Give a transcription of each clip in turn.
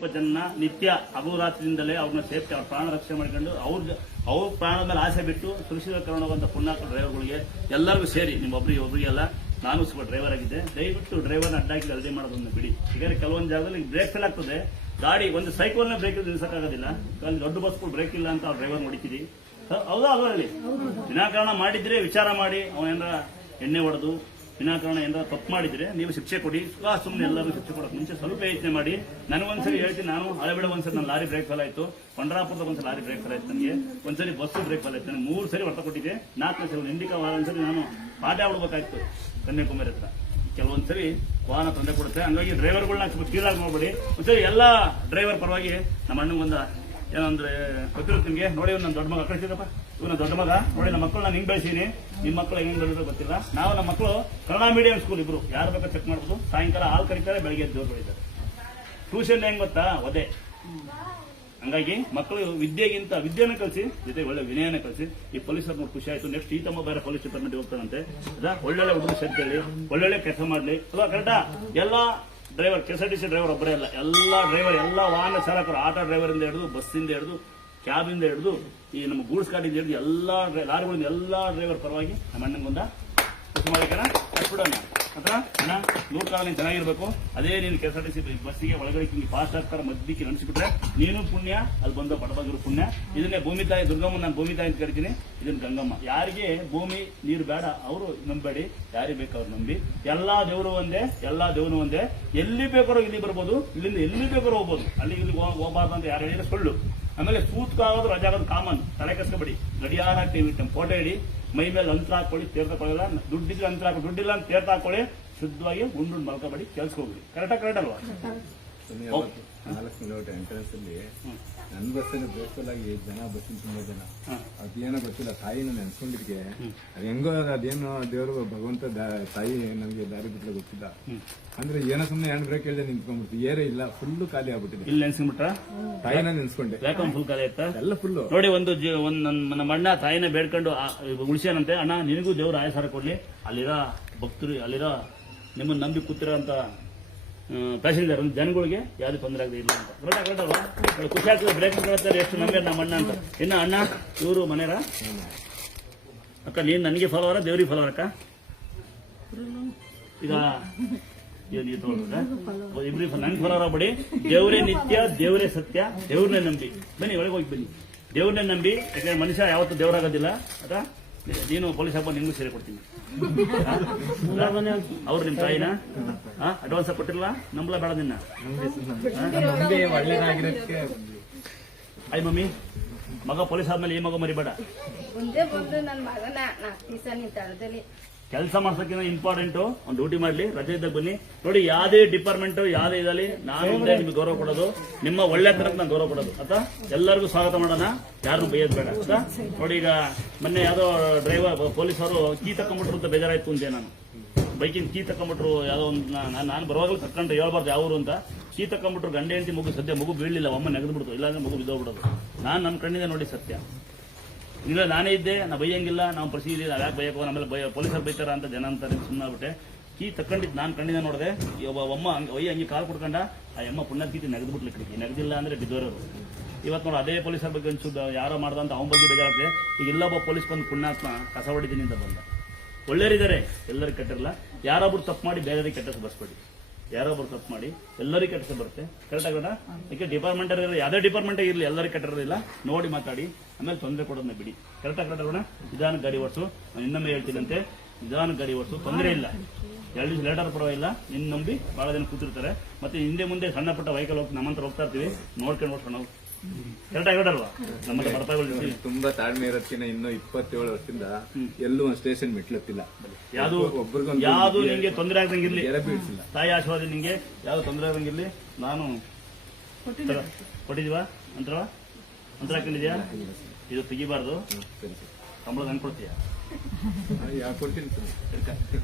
10-20 ಜನ ನಿತ್ಯ ಅಹೋರಾತ್ರಿಯಿಂದಲೇ ಅವ್ರನ್ನ ಸೇಫ್ಟಿ ಅವ್ರ ಪ್ರಾಣ ರಕ್ಷಣೆ ಮಾಡ್ಕೊಂಡು ಅವ್ರ ಪ್ರಾಣದ ಮೇಲೆ ಆಸೆ ಬಿಟ್ಟು ಸುರಕ್ಷಿತಕರಣ ಹೋಗುವಂತ ಪುಣ್ಯಾತ್ಮ ಡ್ರೈವರ್ಗಳಿಗೆ ಎಲ್ಲರಿಗೂ ಸೇರಿ ಒಬ್ಬರಿಗೆಲ್ಲ ನಾನು ಸ್ವಲ್ಪ ಡ್ರೈವರ್ ಆಗಿದ್ದೆ. ದಯವಿಟ್ಟು ಡ್ರೈವರ್ನ ಅಡ್ಡಾಕಿ ಅಲ್ಲದೆ ಮಾಡೋದನ್ನ ಬಿಡಿ. ಈಗ ಕೆಲವೊಂದು ಜಾಗದಲ್ಲಿ ಬ್ರೇಕ್ ಫೇಲ್ ಆಗ್ತದೆ, ಗಾಡಿ ಒಂದು ಸೈಕಲ್ನ ಬ್ರೇಕ್ ನಿಲ್ಸಕ್ಕಾಗೋದಿಲ್ಲ, ಅಲ್ಲಿ ದೊಡ್ಡ ಬಸ್ಗಳು ಬ್ರೇಕ್ ಇಲ್ಲ ಅಂತ ಡ್ರೈವರ್ ನೋಡಿದ್ದೀವಿ. ಹೌದಾ ಅದರಲ್ಲಿ ವಿನಾಕಾರಣ ಮಾಡಿದ್ರೆ ವಿಚಾರ ಮಾಡಿ ಅವನೇನಾರ ಎಣ್ಣೆ ಹೊಡೆದು ವಿನಾಕಾರಣ ಏನಾರ ತಪ್ಪು ಮಾಡಿದ್ರೆ ನೀವು ಶಿಕ್ಷೆ ಕೊಡಿ. ಸುಮ್ಮನೆ ಎಲ್ಲರೂ ಶಿಕ್ಷೆ ಕೊಡೋಕೆ ಮುಂಚೆ ಸ್ವಲ್ಪ ಯೋಚನೆ ಮಾಡಿ. ನನಗೊಂದ್ಸರಿ ಹೇಳ್ತೀನಿ, ನಾನು ಹಳೆಬೇಡ ಒಂದ್ಸರಿ ನನ್ನ ಲಾರಿ ಬ್ರೇಕ್ ಫೇಲ್ ಆಯ್ತು, ಪಂಡ್ರಾಪುರದ ಒಂದ್ಸರಿ ಲಾರಿ ಬ್ರೇಕ್ ಫೇಲ್ ಆಯ್ತು, ನನಗೆ ಒಂದ್ಸರಿ ಬಸ್ ಬ್ರೇಕ್ ಫೇಲ್ ಆಯ್ತು, ನನಗೆ 3 ಸರಿ ಹೊರತ ಕೊಟ್ಟಿದ್ದೆ. 4ನೇ ಸರಿ ಇಂಡಿಕಾ ಒಂದ್ಸರಿ ನಾನು ಪಾಠ ಆಗ್ಬಿಡ್ಬೇಕಾಯ್ತು ಕನ್ಯಾಕುಮಾರಿ ಹತ್ರ. ಕೆಲವೊಂದ್ಸರಿ ವಾಹನ ತೊಂದರೆ ಕೊಡುತ್ತೆ, ಹಂಗಾಗಿ ಡ್ರೈವರ್ಗಳನ್ನ ಕೀಳಾಗಿ ನೋಡ್ಬೇಡಿ. ಒಂದ್ಸರಿ ಎಲ್ಲಾ ಡ್ರೈವರ್ ಪರವಾಗಿ ನಮ್ಮ ಅಣ್ಣಗೊಂದ ಏನಂದ್ರೆ ಗೊತ್ತಿರುತ್ತೆ ನಿಮ್ಗೆ. ನೋಡಿ ನನ್ನ ದೊಡ್ಡ ಮಗ ಕಳಿಸಿದಪ್ಪ, ಇವನ ದೊಡ್ಡ ಮಗ ನೋಡಿ, ನಮ್ಮ ಮಕ್ಕಳು ನಾನು ಹಿಂಗ್ ಬೆಳೆಸೀನಿ, ನಿಮ್ಮ ಮಕ್ಕಳು ಹೆಂಗ್ ಬೆಳೆದ್ರು ಗೊತ್ತಿಲ್ಲ. ನಾವು ನಮ್ಮ ಮಕ್ಕಳು ಕನ್ನಡ ಮೀಡಿಯಂ ಸ್ಕೂಲ್ ಇಬ್ರು, ಯಾರು ಬೇಕಾದ್ರೆ ಚೆಕ್ ಮಾಡ್ಬೋದು. ಸಾಯಂಕಾಲ ಹಾಲು ಕರೀತಾರೆ, ಬೆಳಗ್ಗೆ ಜೋರು ಬೆಳೀತಾರೆ. ಟ್ಯೂಷನ್ ಹೆಂಗ್ ಗೊತ್ತಾ ಒದೆ. ಹಂಗಾಗಿ ಮಕ್ಕಳು ವಿದ್ಯೆನ ಕಲಿಸಿ, ಜೊತೆ ಒಳ್ಳೆ ವಿನಯನ ಕಲಿಸಿ. ಈ ಪೊಲೀಸರು ನೋಡಿ ಖುಷಿ ಆಯ್ತು. ನೆಕ್ಸ್ಟ್ ಈ ತಮ್ಮ ಬೇರೆ ಪೊಲೀಸ್ ಡಿಪಾರ್ಟ್ಮೆಂಟ್ ಹೋಗ್ತಾರಂತೆ. ಒಳ್ಳೊಳ್ಳೆ ಹುಡುಗರು ಸೇರ್ಕೊಳ್ಳಿ, ಒಳ್ಳೊಳ್ಳೆ ಕೆಲಸ ಮಾಡ್ಲಿ ಅಲ್ವಾ? ಕರೆಕ್ಟಾ? ಎಲ್ಲಾ ಡ್ರೈವರ್, KSRTC ಡ್ರೈವರ್ ಒಬ್ಬರೇ ಅಲ್ಲ, ಎಲ್ಲಾ ಡ್ರೈವರ್, ಎಲ್ಲಾ ವಾಹನ ಚಾಲಕರು, ಆಟೋ ಡ್ರೈವರ್ ಇಂದ ಹಿಡಿದು, ಬಸ್ಸಿಂದ ಹಿಡಿದು, ಕ್ಯಾಬಿಂದ ಹಿಡಿದು, ಈ ನಮ್ಮ ಗೂಡ್ಸ್ ಗಾಡಿಯಿಂದ ಹಿಡಿದು ಎಲ್ಲಾ ಲಾರಿಗಳಿಂದ ಎಲ್ಲಾ ಡ್ರೈವರ್ ಪರವಾಗಿ ನಮ್ಮ ಅಣ್ಣಂಗೊಂದ ಖುಷಿ ಮಾಡಿಕಣ ಕಟ್ಬಿಡೋಣ. ಅಥವಾ ಅಣ್ಣ 100 ಕಾಲ ಚೆನ್ನಾಗಿರ್ಬೇಕು. ಅದೇ ನೀನು KSRTC ಬಸ್ಸಿಗೆ ಒಳಗಡೆ ಫಾಸ್ಟ್ ಆಗ್ತಾರೆ ಮಧ್ಯಕ್ಕೆ ನಡೆಸಿಬಿಟ್ರೆ ನೀನು ಪುಣ್ಯ, ಅಲ್ಲಿ ಬಂದ ಬಡಬಗರು ಪುಣ್ಯ. ಇದನ್ನೇ ಭೂಮಿ ತಾಯಿ ದುರ್ಗಮ್ಮ, ನಾನು ಭೂಮಿ ತಾಯಿ ಅಂತ ಕರಿತೀನಿ, ಇದನ್ನ ಗಂಗಮ್ಮ. ಯಾರಿಗೆ ಭೂಮಿ ನೀರು ಬೇಡ ಅವರು ನಂಬೇಡಿ, ಯಾರಿಗೆ ಬೇಕು ಅವ್ರು ನಂಬಿ. ಎಲ್ಲಾ ದೇವರು ಒಂದೇ, ಎಲ್ಲಾ ದೇವನು ಒಂದೇ. ಎಲ್ಲಿ ಬೇಕಾದ್ರೂ ಇಲ್ಲಿ ಬರ್ಬೋದು, ಇಲ್ಲಿಂದ ಎಲ್ಲಿ ಬೇಕಾದ್ರೂ ಹೋಗ್ಬೋದು. ಅಲ್ಲಿ ಇಲ್ಲಿ ಹೋಗಬಾರ್ದು ಅಂತ ಯಾರು ಹೇಳಿದ್ರೆ ಸುಳ್ಳು. ಆಮೇಲೆ ಸೂತ್ಕಾಗೋದು ರಜೆ ಆಗೋದು ಕಾಮನ್, ತಲೆ ಕಸ್ಕೊಬೇಡಿ. ಗಡಿಯಾರ ಫೋಟೋ ಇಡಿ, ಮೈ ಮೇಲೆ ಅಂತರ ಹಾಕೊಳ್ಳಿ, ತೀರ್ಥ ಹಾಕೊಳ್ಳಿಲ್ಲ. ದುಡ್ಡಿದ್ರೆ ಅಂತರ ಹಾಕಿ, ದುಡ್ಡಿಲ್ಲ ಅಂತ ತೀರ್ಥ ಹಾಕೊಳ್ಳಿ. ಶುದ್ಧವಾಗಿ ಉಂಡು ಮಲ್ಕೋಬೇಡಿ, ಕೆಲ್ಸಕ್ಕೆ ಕರೆಕ್ಟ್ ಅಲ್ವಾ? 4 ಕಿಲೋಮೀಟರ್ ಎಂಟ್ರೆನ್ಸ್ ಅಲ್ಲಿ ನನ್ನ ಬಸ್ಸಲ್ಲಿ ಬೇಸಲಾಗಿ ಜನ, ಬಸ್ಸಿನ ತುಂಬಾ ಜನ, ಅದೇನೋ ಗೊತ್ತಿಲ್ಲ, ತಾಯಿನ ನೆನ್ಸ್ಕೊಂಡಿದ್ಕೆ ಅದು ಹೆಂಗೋ ಅದೇನೋ ದೇವರು ಭಗವಂತ ತಾಯಿ ನಮ್ಗೆ ದಾರಿ ಬಿಟ್ಟರೆ ಗೊತ್ತಿಲ್ಲ. ಅಂದ್ರೆ ಏನೋ ಸುಮ್ಮನೆ ಹ್ಯಾಂಡ್ ಬ್ರೇಕ್ ಹೇಳಿದೆ ನಿಂತ್ಕೊಂಡ್ಬಿಡ್ತು, ಏರೇ ಇಲ್ಲ, ಫುಲ್ ಖಾಲಿ ಆಗ್ಬಿಟ್ಟಿದೆ. ಇಲ್ಲಿ ನೆನ್ಸ್ಕೊಂಡ್ಬಿಟ್ರ ತಾಯಿನ ನೆನ್ಸ್ಕೊಂಡೆ, ಯಾಕಂದ್ರೆ ಫುಲ್ ಖಾಲಿ ಆಯ್ತಾ? ಎಲ್ಲ ಫುಲ್. ನೋಡಿ ನಮ್ಮ ಅಣ್ಣ ತಾಯಿನ ಬೇಡ್ಕೊಂಡು ಉಳಿಸ್ಯಾನಂತೆ. ಅಣ್ಣ ನಿನಗೂ ದೇವ್ರ ಆಯಸಾರ ಕೊಡ್ಲಿ, ಅಲ್ಲಿರೋ ಭಕ್ತರು, ಅಲ್ಲಿರೋ ನಿಮ್ಮನ್ನ ನಂಬಿ ಕೂತಿರೋ ಅಂತ ಪ್ಯಾಸೆಂಜರ್ ಜನಗಳಿಗೆ ಯಾವ್ದು ತೊಂದರೆ ಆಗದೆ ಇಲ್ಲ ಅಂತ. ಕರೆಕ್ಟ್ ಅಲ್ವಾ? ಖುಷಿ ಆಗ್ತದೆ. ಬ್ರೇಕ್ ಮಾಡ್ತಾರೆ, ಎಷ್ಟು ನಂಬಿ ನಮ್ಮ ಅಣ್ಣ ಅಂತ. ಇನ್ನ ಅಣ್ಣ ಇವರು ಮನೆಯರ ಅಕ್ಕ, ನೀನ್ ನನಗೆ ಫಾಲೋವರ, ದೇವ್ರಿಗೆ ಫಾಲೋವರ್ ಅಕ್ಕ? ಈಗ ಇಬ್ರಿಗೆ ನನ್ಗೆ ಫಾಲೋವರ ಬಿಡಿ. ದೇವರೇ ನಿತ್ಯ, ದೇವರೇ ಸತ್ಯ, ದೇವ್ರನ್ನೇ ನಂಬಿ ಬನ್ನಿ, ಒಳಗೆ ಹೋಗಿ ಬನ್ನಿ. ದೇವ್ರನ್ನೇ ನಂಬಿ, ಯಾಕಂದ್ರೆ ಮನುಷ್ಯ ಯಾವತ್ತೂ ದೇವರಾಗೋದಿಲ್ಲ. ಅಥವಾ ನೀನು ಪೊಲೀಸ್ ಹಬ್ಬ ನಿಮ್ಗೂ ಸೇರಿ ಕೊಡ್ತೀನಿ. ಅವ್ರು ನಿಮ್ ತಾಯಿನ ಅಡ್ವಾನ್ಸ್ ಕೊಟ್ಟಿರಲ್ಲ, ನಂಬಲ ಬೇಡ ನಿನ್ನ. ಆಯ್ ಮಮ್ಮಿ, ಮಗ ಪೊಲೀಸ್ ಆದ್ಮೇಲೆ ಈ ಮಗ ಮರಿಬೇಡ. ಕೆಲಸ ಮಾಡ್ಸೋಕ್ಕಿಂತ ಇಂಪಾರ್ಟೆಂಟು ಒಂದು ಡ್ಯೂಟಿ ಮಾಡ್ಲಿ, ರಜೆ ಇದ್ದಾಗ ಬನ್ನಿ. ನೋಡಿ, ಯಾವ್ದೇ ಡಿಪಾರ್ಟ್ಮೆಂಟ್ ಯಾವ್ದೇ ಇದಲ್ಲಿ ನಾನು ನಿಮ್ಗೆ ಗೌರವ ಕೊಡೋದು, ನಿಮ್ಮ ಒಳ್ಳೆ ತನಕ ನಾನು ಗೌರವ ಕೊಡೋದು. ಅಥವಾ ಎಲ್ಲರಿಗೂ ಸ್ವಾಗತ ಮಾಡೋಣ, ಯಾರು ಬೈಯೋದು ಬೇಡ. ಆಯ್ತಾ? ನೋಡಿ, ಈಗ ಮೊನ್ನೆ ಯಾವ್ದೋ ಡ್ರೈವರ್ ಪೊಲೀಸರು ಕೀ ತಕೊಂಡ್ಬಿಟ್ರು ಅಂತ ಬೇಜಾರಾಯ್ತು ಅಂದೆ. ನಾನು ಬೈಕಿನ ಕೀ ತಕೊಂಡ್ಬಿಟ್ರು, ಯಾವ್ದೋ ಒಂದು ನಾನು ಬರುವಾಗಲೂ ತಕೊಂಡ್ರೆ ಹೇಳ್ಬಾರ್ದು ಯಾವ್ರು ಅಂತ. ಕೀ ತಕೊಂಡ್ಬಿಟ್ರು, ಗಂಡೆ ಹೆಂಡತಿ ಮಗು, ಸದ್ಯ ಮಗು ಬೀಳಲಿಲ್ಲ, ಒಮ್ಮ ನೆಗೆದ್ಬಿಡ್ತು, ಇಲ್ಲಾಂದ್ರೆ ಮಗು ಬಿದ್ದೋಗ್ಬಿಡೋದು. ನಾನು ನಮ್ಮ ಕಣ್ಣಿಂದ ನೋಡಿ ಸತ್ಯ. ಇಲ್ಲ ನಾನೇ ಇದ್ದೆ, ನಾ ಬೈಯಂಗಿಲ್ಲ, ನಾವು ಪರಿಸ್ಥಿತಿ ನಾವು ಯಾಕೆ ಬೈಯಕೋ, ಆಮೇಲೆ ಪೊಲೀಸರು ಬೈತಾರ ಅಂತ ಜನ ಅಂತಾರೆ, ಸುಮ್ಮನಾಗ್ಬಿಟ್ಟೆ. ಕೀ ತಕೊಂಡಿದ್ದು ನಾನು ಕಣ್ಣಿಂದ ನೋಡಿದೆ. ಒಮ್ಮ ಹಂಗೆ ಕಾಲು ಕುಡ್ಕೊಂಡ, ಆ ಅಮ್ಮ ಪುಣ್ಯಕೀತಿ ನೆಗೆದ್ಬಿಟ್ಲಿಕ್ಕೆ, ನೆಗೆದಿಲ್ಲ ಅಂದ್ರೆ ಬಿದ್ದೋರೋರು. ಇವತ್ತು ನೋಡಿ, ಅದೇ ಪೊಲೀಸರ ಬಗ್ಗೆ ಅನ್ಸುದು ಯಾರೋ ಮಾಡ್ದಂತ ಅವನ ಬಗ್ಗೆ ಬೇಜಾರಾಗ್ತದೆ. ಈಗ ಇಲ್ಲೊಬ್ಬ ಪೊಲೀಸ್ ಬಂದು ಪುಣ್ಯಾತ್ಮ ಕಸ ಹೊಡಿತೀನಿ ಅಂತ ಬಂದ. ಒಳ್ಳೆಯರಿದ್ದಾರೆ, ಎಲ್ಲರಿಗೂ ಕೆಟ್ಟಿರಲ್ಲ. ಯಾರೊಬ್ರು ತಪ್ಪು ಮಾಡಿ ಬೇರೆಯವ್ರಿಗೆ ಕೆಟ್ಟಕ್ಕೆ ಬರ್ಸ್ಬೇಡಿ. ಯಾರೊಬ್ರು ತಪ್ಪು ಮಾಡಿ ಎಲ್ಲರಿಗೂ ಕೆಟ್ಟಕ್ಕೆ ಬರುತ್ತೆ. ಕರೆಕ್ಟ್ ಆಗೋಣ? ಯಾಕೆ ಡಿಪಾರ್ಟ್ಮೆಂಟ್ ಇರಲಿ, ಯಾವುದೇ ಡಿಪಾರ್ಟ್ಮೆಂಟ್ ಇರಲಿ, ಎಲ್ಲರಿಗೂ ಕೆಟ್ಟಿರೋದಿಲ್ಲ. ನೋಡಿ ಮಾತಾಡಿ, ಆಮೇಲೆ ತೊಂದರೆ ಕೊಡೋದನ್ನ ಬಿಡಿ. ಕರೆಕ್ಟ್ ಆಗೋಣ? ನಿಧಾನ ಗಾಡಿ ಓಡಿಸು. ನಾನು ಇನ್ನೊಮ್ಮೆ ಹೇಳ್ತೀನಂತೆ, ನಿಧಾನ ಗಾಡಿ ಓಡಿಸು, ತೊಂದರೆ ಇಲ್ಲ. 2 ದಿವಸ ಲೇಟರ್ ಪರವಾಗಿಲ್ಲ. ನಿನ್ನ ನಂಬಿ ಬಹಳ ಜನ ಕೂತಿರ್ತಾರೆ. ಮತ್ತೆ ಹಿಂದೆ ಮುಂದೆ ಸಣ್ಣ ಪುಟ್ಟ ವೆಹಿಕಲ್ ನಮ್ಮಂತರ ಹೋಗ್ತಾ ಇರ್ತೀವಿ, ನೋಡ್ಕೊಂಡು ಓಡಿಸೋಣ ನಾವು. ಕರೆಕ್ಟ್ ಆಗಿಡಲ್ವಾ? ನಮ್ಮಲ್ಲಿ ಬರ್ತಾಯಿಲ್ಲ. ತುಂಬಾ ತಾಳ್ಮೆ ಇರೋದಕ್ಕಿಂತ ಇನ್ನೂ 27 ವರ್ಷದಿಂದ ಎಲ್ಲೂ ಒಂದು ಸ್ಟೇಷನ್ ಮೆಟ್ಲತ್ತಿಲ್ಲ. ಯಾವ್ದು ನಿಂಗೆ ತೊಂದರೆ ಆಗದಂಗಿರ್ಲಿ, ತಾಯಿ ಆಶೀರ್ವಾದ ನಿಂಗೆ ಯಾವ್ದು ತೊಂದರೆ ಆಗದಂಗಿರ್ಲಿ. ನಾನು ಕೊಟ್ಟಿದೀವಾ ಅಂತರ ಹಾಕೊಂಡಿದ್ಯಾ? ಇದು ತೆಗಿಬಾರ್ದು, ಸಂಬಳ ನಂಗೆ ಕೊಡ್ತೀಯಾ?